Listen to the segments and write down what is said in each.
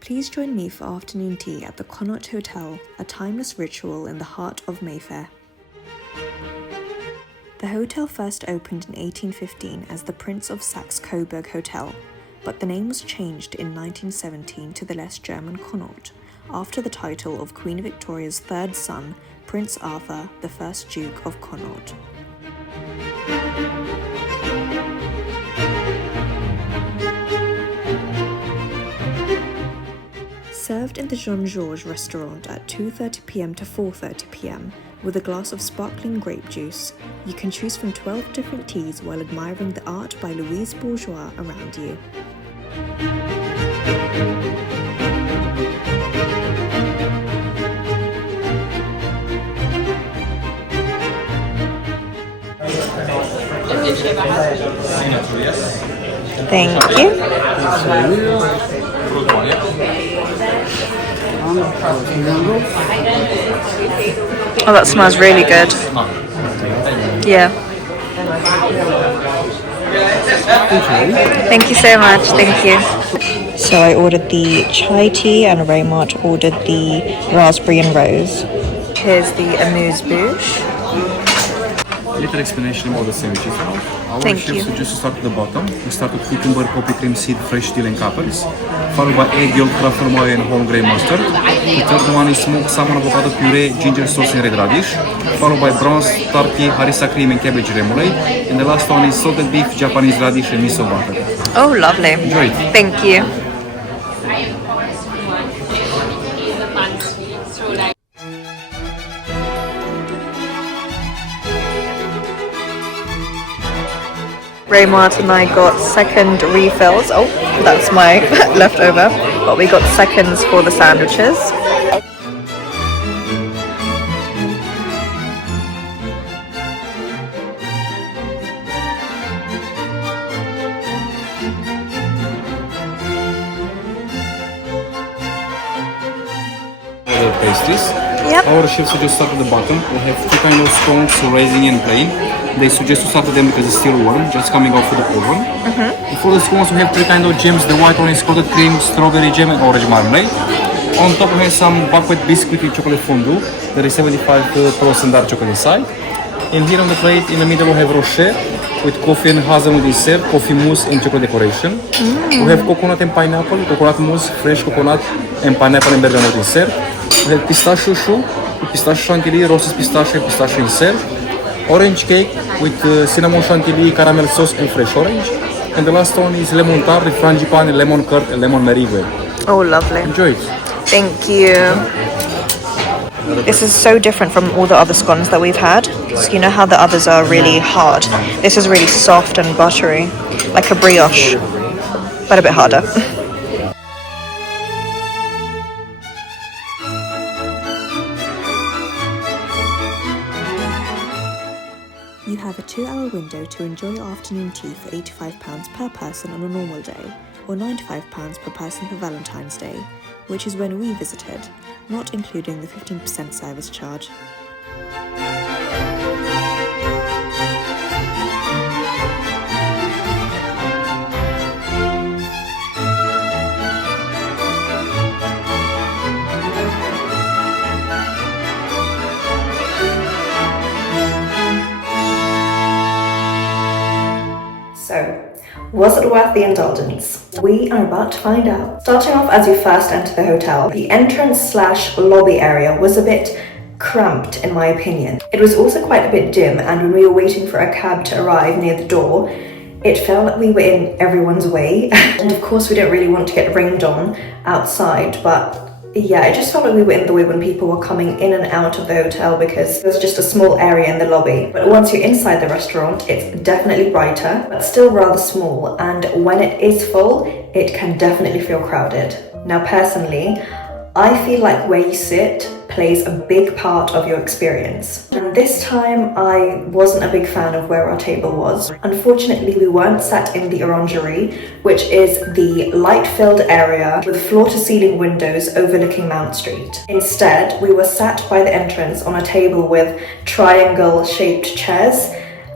Please join me for afternoon tea at the Connaught Hotel, a timeless ritual in the heart of Mayfair. The hotel first opened in 1815 as the Prince of Saxe-Coburg Hotel, but the name was changed in 1917 to the less German Connaught, after the title of Queen Victoria's third son, Prince Arthur, the first Duke of Connaught. Served in the Jean-Georges restaurant at 2:30 p.m. to 4:30 p.m. with a glass of sparkling grape juice, you can choose from 12 different teas while admiring the art by Louise Bourgeois around you. Thank you. Oh, that smells really good. Yeah. Thank you so much. Thank you. So I ordered the chai tea and Raymart ordered the raspberry and rose. Here's the amuse-bouche. Little explanation about the sandwiches now. Our Thank chef you. suggests to start at the bottom. We start with cucumber, poppy cream seed, fresh dill and capers, followed by egg yolk, truffle mayo and whole grain mustard. The third one is smoked salmon avocado puree, ginger sauce and red radish, followed by bronze turkey, harissa cream and cabbage remoulade. And the last one is salted beef, Japanese radish and miso butter. Oh, lovely. Enjoy it. Thank you. Raymart and I got second refills. Oh, that's my leftover. But we got seconds for the sandwiches. The pastries. Yep. Our chef suggests to start at the bottom. We have two kinds of scones, raisin and plain. They suggest to start with them because it's still warm, just coming off of the oven. For the scones, we have three kinds of jams. The white one is coated cream, strawberry jam and orange marmalade. On top, we have some buckwheat biscuit with chocolate fondue. There is 75% dark chocolate inside. And here on the plate, in the middle, we have rocher with coffee and hazelnut dessert, coffee mousse and chocolate decoration. We have coconut and pineapple, coconut mousse, fresh coconut and pineapple and bergamot dessert. We have pistachio choux with pistachio chantilly, roasted pistachio and pistachio insert. Orange cake with cinnamon chantilly, caramel sauce and fresh orange. And the last one is lemon tart with frangipane, lemon curd and lemon meringue. Oh, lovely. Enjoy it. Thank you. This is so different from all the other scones that we've had. So you know how the others are really hard. This is really soft and buttery, like a brioche, but a bit harder. You have a 2-hour window to enjoy your afternoon tea for £85 per person on a normal day, or £95 per person for Valentine's Day, which is when we visited, not including the 15% service charge. So, was it worth the indulgence? We are about to find out. Starting off as you first enter the hotel, the entrance/lobby area was a bit cramped in my opinion. It was also quite a bit dim, and when we were waiting for a cab to arrive near the door, it felt like we were in everyone's way. And of course we don't really want to get rained on outside, but yeah, it just felt like we were in the way when people were coming in and out of the hotel because there was just a small area in the lobby. But once you're inside the restaurant, it's definitely brighter, but still rather small. And when it is full, it can definitely feel crowded. Now, personally, I feel like where you sit plays a big part of your experience. And this time I wasn't a big fan of where our table was. Unfortunately, we weren't sat in the orangery, which is the light-filled area with floor-to-ceiling windows overlooking Mount Street. Instead, we were sat by the entrance on a table with triangle-shaped chairs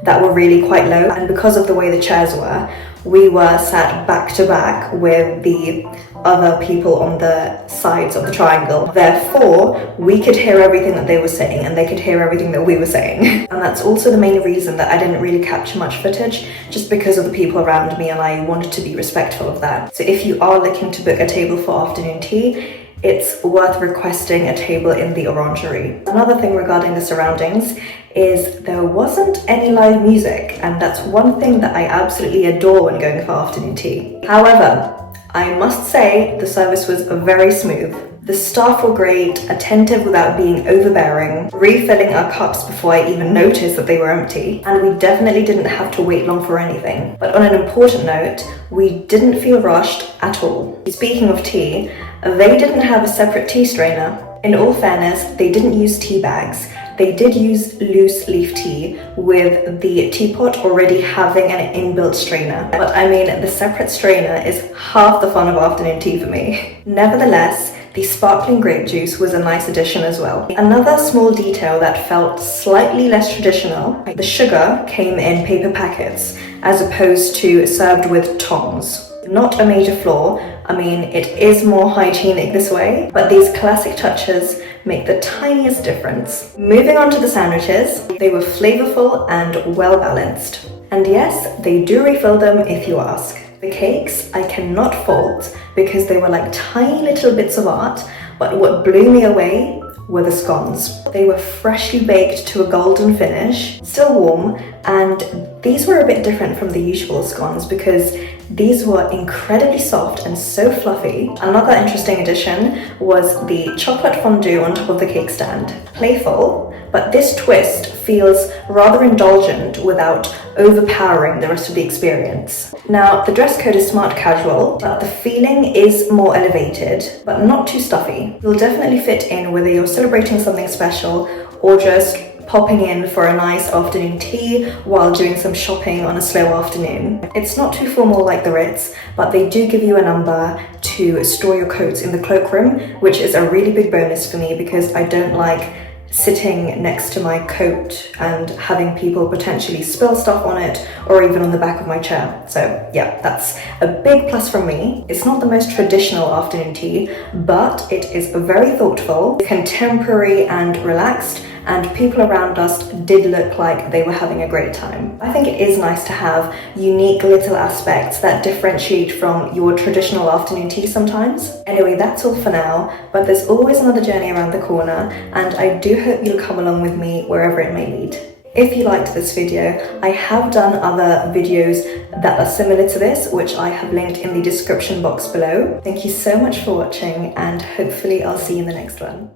that were really quite low, and because of the way the chairs were, we were sat back to back with the other people on the sides of the triangle. Therefore, we could hear everything that they were saying and they could hear everything that we were saying. And that's also the main reason that I didn't really capture much footage, just because of the people around me, and I wanted to be respectful of that. So if you are looking to book a table for afternoon tea, it's worth requesting a table in the orangery. Another thing regarding the surroundings is there wasn't any live music, and that's one thing that I absolutely adore when going for afternoon tea. However, I must say the service was very smooth. The staff were great, attentive without being overbearing, refilling our cups before I even noticed that they were empty, and we definitely didn't have to wait long for anything. But on an important note, we didn't feel rushed at all. Speaking of tea, they didn't have a separate tea strainer. In all fairness, they didn't use tea bags. They did use loose leaf tea with the teapot already having an inbuilt strainer. But I mean, the separate strainer is half the fun of afternoon tea for me. Nevertheless, the sparkling grape juice was a nice addition as well. Another small detail that felt slightly less traditional, the sugar came in paper packets as opposed to served with tongs. Not a major flaw. I mean, it is more hygienic this way, but these classic touches make the tiniest difference. Moving on to the sandwiches, they were flavorful and well balanced. And yes, they do refill them if you ask. The cakes I cannot fault because they were like tiny little bits of art, but what blew me away were the scones. They were freshly baked to a golden finish, still warm, and these were a bit different from the usual scones because these were incredibly soft and so fluffy. Another interesting addition was the chocolate fondue on top of the cake stand. Playful, but this twist feels rather indulgent without overpowering the rest of the experience. Now, the dress code is smart casual, but the feeling is more elevated, but not too stuffy. You'll definitely fit in whether you're celebrating something special or just popping in for a nice afternoon tea while doing some shopping on a slow afternoon. It's not too formal like the Ritz, but they do give you a number to store your coats in the cloakroom, which is a really big bonus for me because I don't like sitting next to my coat and having people potentially spill stuff on it or even on the back of my chair. So yeah, that's a big plus from me. It's not the most traditional afternoon tea, but it is very thoughtful, contemporary and relaxed, and people around us did look like they were having a great time. I think it is nice to have unique little aspects that differentiate from your traditional afternoon tea sometimes. Anyway, that's all for now, but there's always another journey around the corner, and I do hope you'll come along with me wherever it may lead. If you liked this video, I have done other videos that are similar to this, which I have linked in the description box below. Thank you so much for watching, and hopefully I'll see you in the next one.